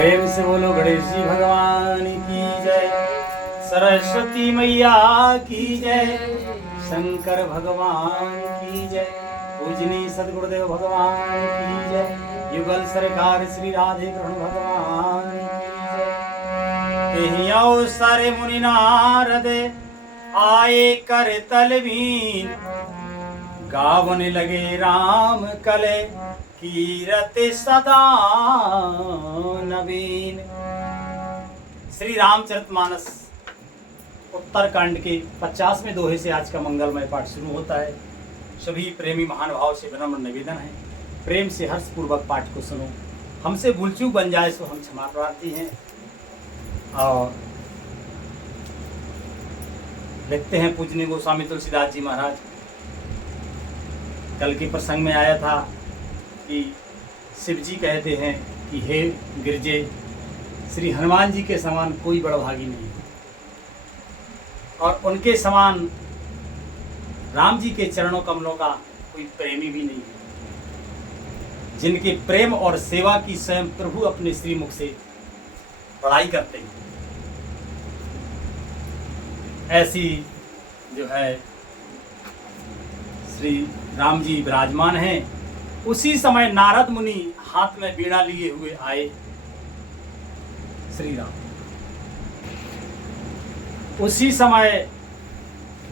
प्रेम से बोलो गणेश जी भगवान की जय, सरस्वती मैया की जय, शंकर भगवान की जय, पूजनी सदगुरुदेव भगवान की जय, युगल सरकार श्री राधे कृष्ण भगवान की जय। तेहियाओ सारे मुनि नारद आए कर तलवीन, गावन लगे राम कले कीरत सदा नवीन। श्री रामचरितमानस उत्तरकांड के 50वें दोहे से आज का मंगलमय पाठ शुरू होता है। सभी प्रेमी महानुभाव से विनम्र निवेदन है, प्रेम से हर्ष पूर्वक पाठ को सुनो। हमसे भूल चूक बन जाए तो हम क्षमा प्रार्थी हैं। और लिखते हैं पूजनीय गोस्वामी तुलसीदास जी महाराज, कल के प्रसंग में आया था कि शिव जी कहते हैं कि हे गिरजे, श्री हनुमान जी के समान कोई बड़भागी नहीं है और उनके समान राम जी के चरणों कमलों का कोई प्रेमी भी नहीं है, जिनके प्रेम और सेवा की स्वयं प्रभु अपने श्रीमुख से बड़ाई करते हैं। ऐसी जो है श्री राम जी विराजमान हैं। उसी समय नारद मुनि हाथ में बीड़ा लिए हुए आए। श्री राम उसी समय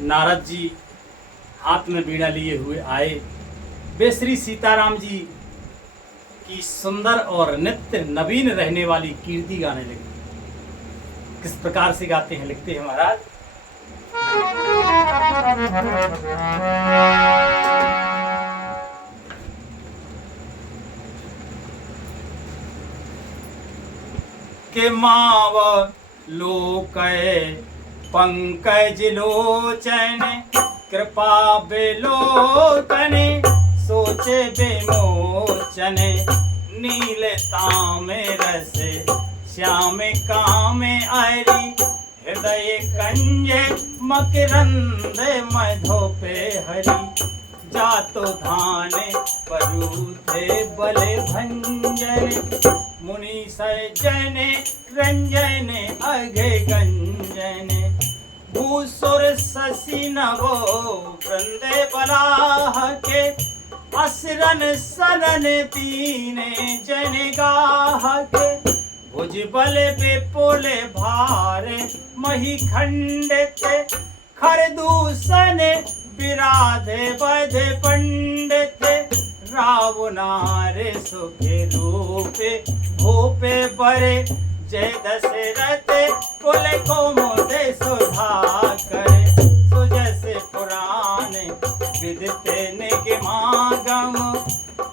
नारद जी हाथ में बीड़ा लिए हुए आए। वे श्री सीताराम जी की सुंदर और नित्य नवीन रहने वाली कीर्ति गाने लगे। किस प्रकार से गाते हैं, लिखते हैं महाराज। के माव लोकय पंकज लोचन, कृपा बेलोकन सोचे बेमोचन, नील तामे रस श्याम कामे आरी, हृदय कंजे मकरंद मधोपे हरि, जातो धान परूथे बले भंजन, मुनि सज्जन रंजन अघे गंजन, भूसुर शशि नभो वृंदे बलाह के, असरन सनन तीने जन गाह के, भुज बल विपुल भार मही खंडित, खरदूषण विराधे बध पंडित, रावणार सुखे रूपे भूपे बरे, जय दशरथ कुल को मोदे सुधा करे, सुजैसे पुराण विदिते निगमागम,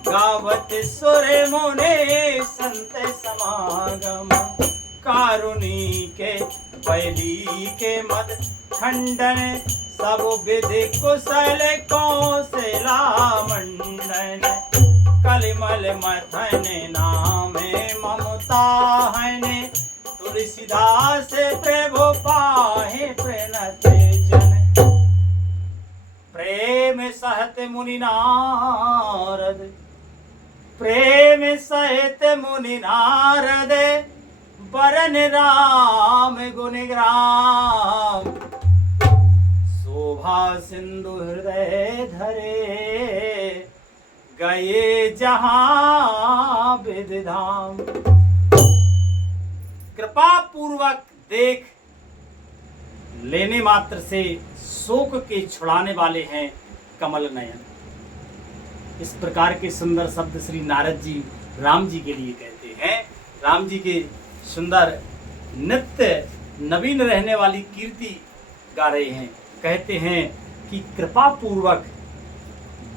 गावत सुर मुने संत समागम, कारुणी के बैली के मद खंडन, सब विधि कुशल कौशला मंडन, कलिमल मथन नामे ममता हने, तुलसीदास प्रभु पाहे प्रणत जन, प्रेम सहत मुनि नारद, प्रेम सहित मुनि नारद, बरन राम गुणग्राम, शोभा सिंधु हृदय धरे, गए जहां विधाम। कृपा पूर्वक देख लेने मात्र से शोक के छुड़ाने वाले हैं कमल नयन। इस प्रकार के सुंदर शब्द श्री नारद जी राम जी के लिए कहते हैं। राम जी के सुंदर नित्य नवीन रहने वाली कीर्ति गा रहे हैं। कहते हैं कि कृपा पूर्वक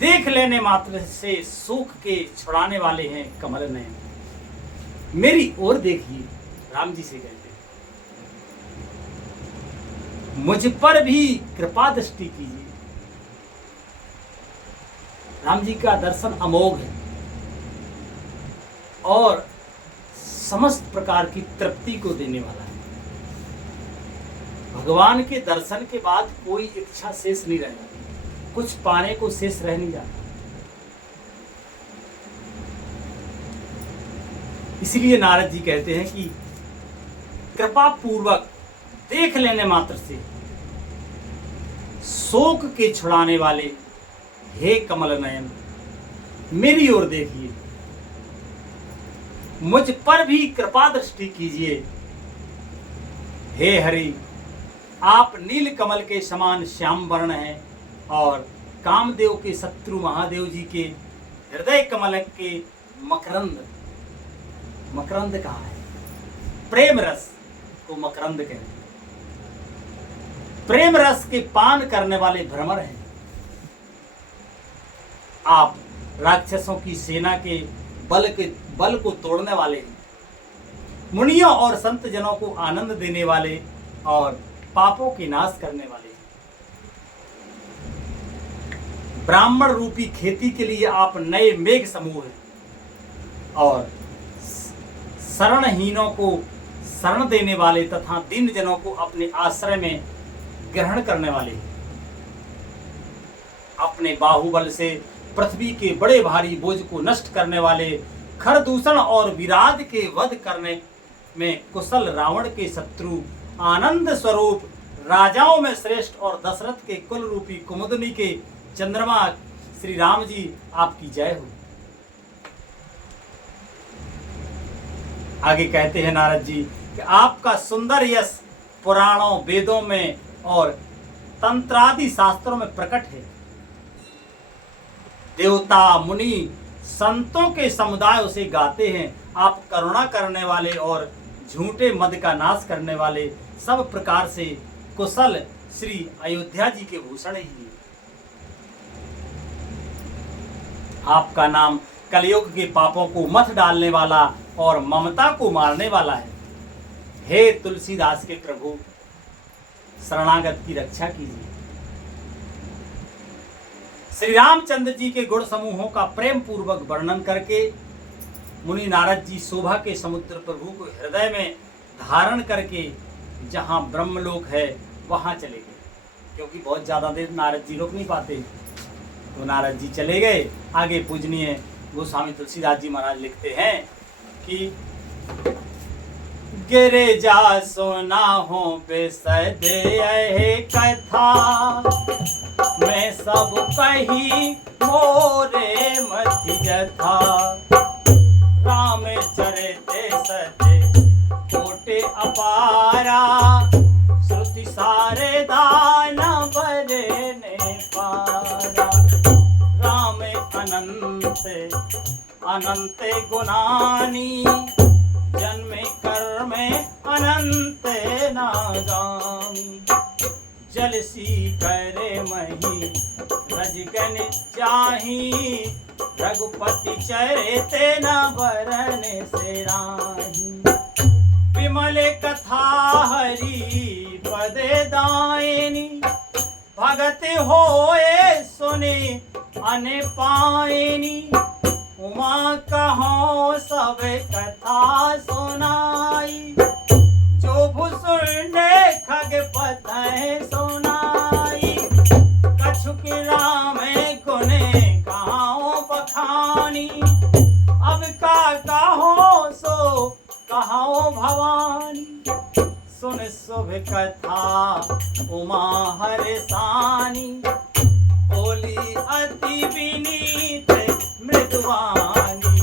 देख लेने मात्र से सुख के छुड़ाने वाले हैं कमल नयन। मेरी ओर देखिए, राम जी से कहते हैं, मुझ पर भी कृपा दृष्टि कीजिए। राम जी का दर्शन अमोघ है और समस्त प्रकार की तृप्ति को देने वाला है। भगवान के दर्शन के बाद कोई इच्छा शेष नहीं रह जाती, कुछ पाने को शेष रह नहीं जाता। इसलिए नारद जी कहते हैं कि कृपा पूर्वक देख लेने मात्र से शोक के छुड़ाने वाले हे कमल नयन, मेरी ओर देखिए, मुझ पर भी कृपा दृष्टि कीजिए। हे हरि, आप नील कमल के समान श्याम वर्ण हैं और कामदेव के शत्रु महादेव जी के हृदय कमल के मकरंद, मकरंद कहाँ है? प्रेम रस को मकरंद कहते हैं। प्रेम रस के पान करने वाले भ्रमर हैं। आप राक्षसों की सेना के बल को तोड़ने वाले हैं, मुनियों और संत जनों को आनंद देने वाले और पापों के नाश करने वाले। ब्राह्मण रूपी खेती के लिए आप नए मेघ समूह हैं और शरणहीनों को शरण देने वाले तथा दीन जनों को अपने आश्रय में ग्रहण करने वाले। अपने बाहुबल से पृथ्वी के बड़े भारी बोझ को नष्ट करने वाले, खरदूषण और विराध के वध करने में कुशल रावण के शत्रु, आनंद स्वरूप राजाओं में श्रेष्ठ और दशरथ के कुल रूपी कुमुदनी के चंद्रमा श्री राम जी, आपकी जय हो। आगे कहते हैं नारद जी कि आपका सुंदर यश पुराणों, वेदों में और तंत्रादि शास्त्रों में प्रकट है। देवता, मुनि, संतों के समुदाय उसे गाते हैं। आप करुणा करने वाले और झूठे मद का नाश करने वाले, सब प्रकार से कुशल श्री अयोध्या जी के भूषण ही हैं। आपका नाम कलयुग के पापों को मथ डालने वाला और ममता को मारने वाला है। हे तुलसीदास के प्रभु, शरणागत की रक्षा कीजिए। श्री रामचंद्र जी के गुण समूहों का प्रेम पूर्वक वर्णन करके मुनि नारद जी शोभा के समुद्र प्रभु को हृदय में धारण करके जहां ब्रह्मलोक है वहां चले गए। क्योंकि बहुत ज्यादा देर नारद जी रुक नहीं पाते, तो नारद जी चले गए। आगे पूजनीय गोस्वामी तुलसीदास जी महाराज लिखते हैं कि गिरे जा सोना हो बेसदे कथा, मैं सब कही मोरे मति जथा। राम चरिते सदे कोटे अपारा, श्रुति सारे दान बरे ने पारा। राम अनंत गुणानी, जन्मे कर्मे अनंत नागामी। जलसी करे मही रजगन चाही, रघुपति चरिते न बरन से राही। विमल कथा हरि पदे दायनी, भगत होए सुने अन पायनी। उमा कहो सब कथा सुनाई, जो भुसुंडे खग पतय सुनाई। कछुक राम गुने कहो बखानी, अब का कहो सो कहो भवानी। सुन शुभ कथा उमा हरसानी, बोली अति विनीत मृदुवानी।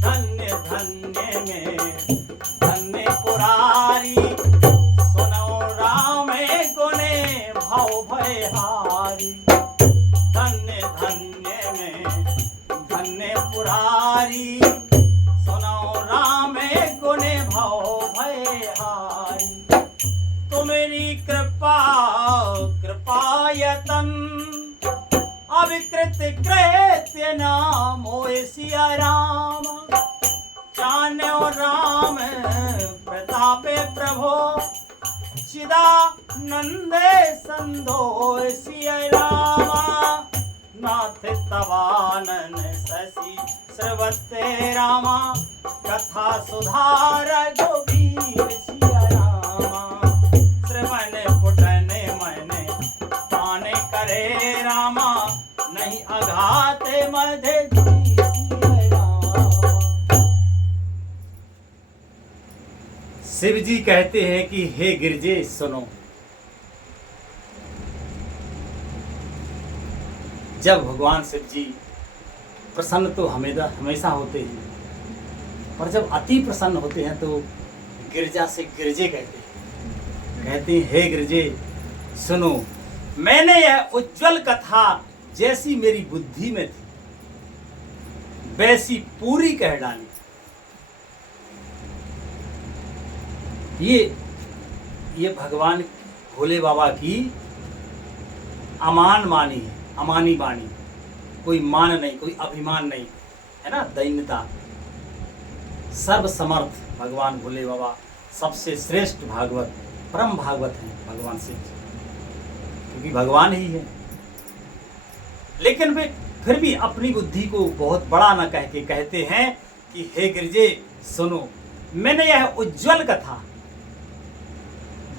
धन्य धन्य में धन्य पुरारी, सुनो राम गुने भव भयहारी। धन्य धन्य में धन्य पुरारी, सुनो राम गुने भव भयहारी। तुम्हारी कृपायतन, अविकृत कृत्य नाम होए सिया राम। जानो राम प्रतापे प्रभो, चिदानंदे संदो सिया रामा। नाथ तवानन शशि श्रवते रामा, कथा सुधार गोवीर सिया रामा। श्रवण फुटन मन तान करे रामा, नहीं अघात मध्य जी सिया रामा। शिव जी कहते हैं कि हे गिरजे सुनो। जब भगवान शिव जी प्रसन्न तो हमेशा होते हैं, और जब अति प्रसन्न होते हैं तो गिरजा से गिरजे कहते हैं हे गिरजे सुनो, मैंने यह उज्जवल कथा जैसी मेरी बुद्धि में थी वैसी पूरी कह डाली। ये भगवान भोले बाबा की अमानी वाणी, कोई मान नहीं, कोई अभिमान नहीं, है ना, दैन्यता। सर्वसमर्थ भगवान भोले बाबा सबसे श्रेष्ठ भागवत, परम भागवत हैं भगवान शिव जी, क्योंकि भगवान ही है। लेकिन वे फिर भी अपनी बुद्धि को बहुत बड़ा न कह के कहते हैं कि हे गिरजे सुनो, मैंने यह उज्जवल कथा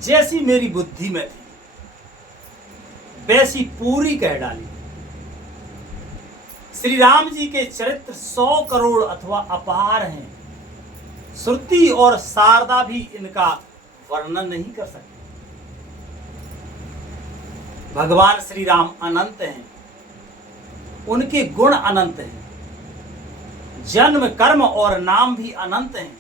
जैसी मेरी बुद्धि में थी वैसी पूरी कह डाली। श्री राम जी के चरित्र 100 करोड़ अथवा अपार हैं। श्रुति और शारदा भी इनका वर्णन नहीं कर सकते। भगवान श्री राम अनंत हैं, उनके गुण अनंत हैं, जन्म कर्म और नाम भी अनंत हैं।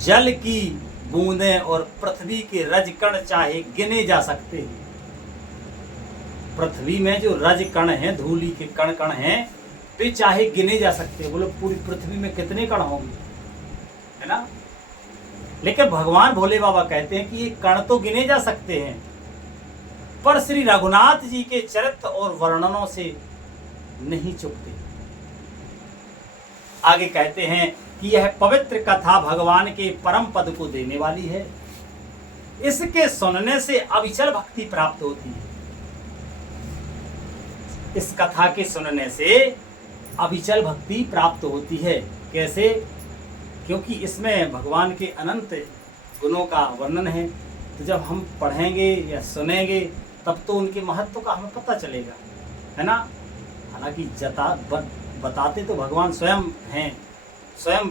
जल की बूंदें और पृथ्वी के रज कण चाहे गिने जा सकते हैं। पृथ्वी में जो रज कण हैं, धूली के कण कण हैं, वे चाहे गिने जा सकते हैं। बोलो पूरी पृथ्वी में कितने कण होंगे, है ना। लेकिन भगवान भोले बाबा कहते हैं कि ये कण तो गिने जा सकते हैं, पर श्री रघुनाथ जी के चरित्र और वर्णनों से नहीं चुकते। आगे कहते हैं कि यह पवित्र कथा भगवान के परम पद को देने वाली है। इसके सुनने से अविचल भक्ति प्राप्त होती है। इस कथा के सुनने से अविचल भक्ति प्राप्त होती है। कैसे? क्योंकि इसमें भगवान के अनंत गुणों का वर्णन है। तो जब हम पढ़ेंगे या सुनेंगे तब तो उनके महत्व का हमें पता चलेगा, है ना। हालांकि बताते तो भगवान स्वयं हैं, स्वयं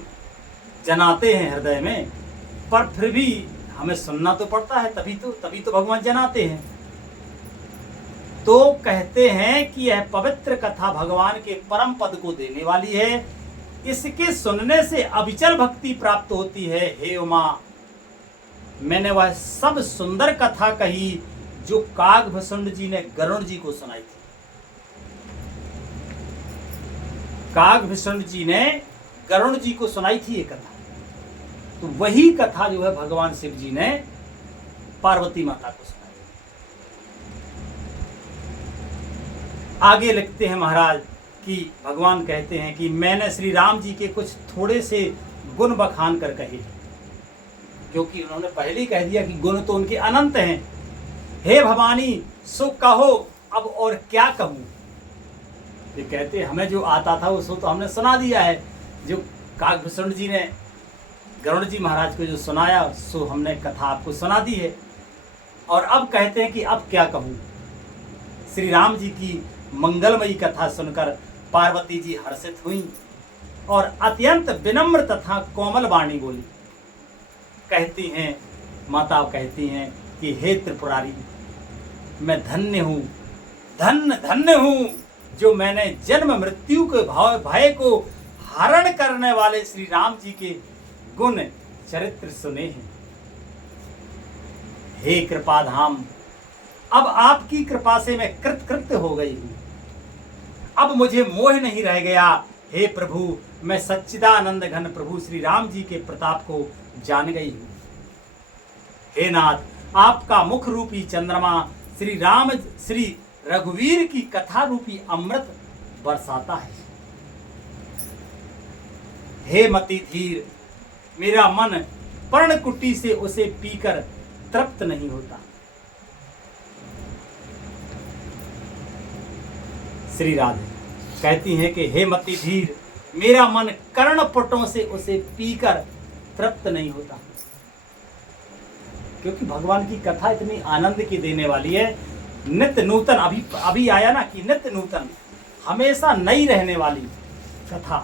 जनाते हैं हृदय में, पर फिर भी हमें सुनना तो पड़ता है, तभी तो भगवान जनाते हैं। तो कहते हैं कि यह पवित्र कथा भगवान के परम पद को देने वाली है। इसके सुनने से अविचल भक्ति प्राप्त होती है। हे उमा, मैंने वह सब सुंदर कथा कही जो कागभूषण जी ने गरुड़ जी को सुनाई थी। कागभूषण जी ने गरुड़ जी को सुनाई थी ये कथा। तो वही कथा जो है भगवान शिव जी ने पार्वती माता को सुनाई। आगे लिखते हैं महाराज कि भगवान कहते हैं कि मैंने श्री राम जी के कुछ थोड़े से गुण बखान कर कहे, क्योंकि उन्होंने पहले ही कह दिया कि गुण तो उनके अनंत हैं। हे भवानी, सो कहो अब और क्या कहूं। ये कहते हमें जो आता था उसको तो हमने सुना दिया है। जो कागभूषण जी ने गरुड़ जी महाराज को जो सुनाया सो हमने कथा आपको सुना दी है। और अब कहते हैं कि अब क्या कहूं। श्री राम जी की मंगलमयी कथा सुनकर पार्वती जी हर्षित हुई और अत्यंत विनम्र तथा कोमल वाणी बोली। कहती हैं, माता कहती हैं कि हे त्रिपुरारी, मैं धन्य हूँ, धन्य हूँ जो मैंने जन्म मृत्यु के भय को हरण करने वाले श्री राम जी के गुण चरित्र सुने हैं। हे कृपाधाम, अब आपकी कृपा से मैं कृतकृत्य हो गई हूँ। अब मुझे मोह नहीं रह गया। हे प्रभु, मैं सच्चिदानंद घन प्रभु श्री राम जी के प्रताप को जान गई हूँ। हे नाथ, आपका मुख रूपी चंद्रमा श्री रघुवीर की कथा रूपी अमृत बरसाता है। हे मति धीर, मेरा मन पर्णकुटी से उसे पीकर तृप्त नहीं होता। श्री राधे कहती हैं कि हे मति धीर, मेरा मन कर्णपुटों से उसे पीकर तृप्त नहीं होता। क्योंकि भगवान की कथा इतनी आनंद की देने वाली है, नित्य नूतन। अभी आया ना कि नित्य नूतन, हमेशा नई रहने वाली कथा,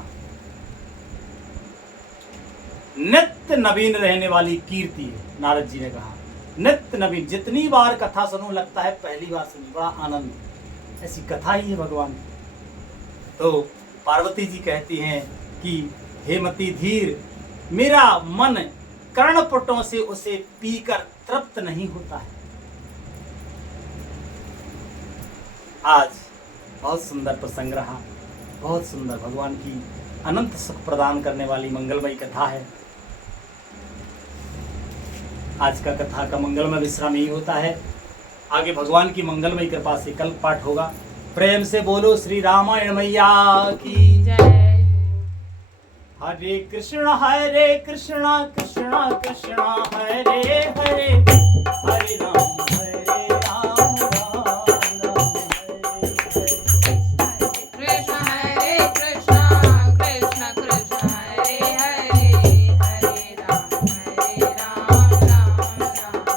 नित्य नवीन रहने वाली कीर्ति है। नारद जी ने कहा नित्य नवीन, जितनी बार कथा सुनूं लगता है पहली बार सुनी, बड़ा आनंद, ऐसी कथा ही है भगवान की। तो पार्वती जी कहती हैं कि हे मति धीर, मेरा मन कर्णपुटों से उसे पीकर तृप्त नहीं होता है। आज बहुत सुंदर प्रसंग रहा, बहुत सुंदर, भगवान की अनंत सुख प्रदान करने वाली मंगलमयी कथा है। आज का कथा का मंगलमय विश्राम यही होता है। आगे भगवान की मंगलमयी कृपा से कल पाठ होगा। प्रेम से बोलो श्री रामायण मैया की जय। हरे कृष्णा कृष्णा कृष्णा हरे हरे, हरे राम राम राम हरे हरे कृष्णा कृष्ण कृष्ण हरे हरे, हरे राम राम राम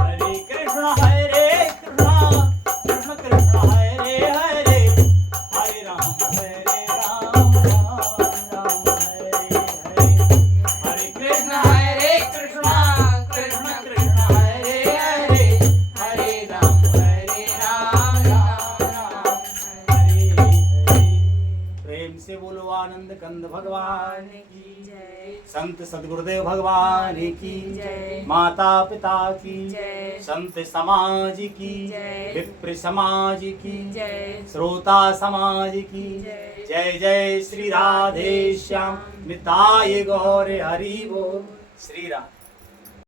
हरे कृष्ण कृष्ण कृष्ण हरे हरे, हरे राम राम राम हरे हरे। हरे कृष्ण कृष्ण कृष्ण कृष्ण हरे हरे, हरे राम राम राम हरे हरे। प्रेम से बोलो आनंद कंद भगवान की जय। संत सद्गुरुदेव भगवान की जय। माता पिता की जय। संत समाज की जय। विप्र समाज की जय। श्रोता समाज की जय। जय जय श्री राधे श्याम मिताय गौर हरि बोल। श्री राधे।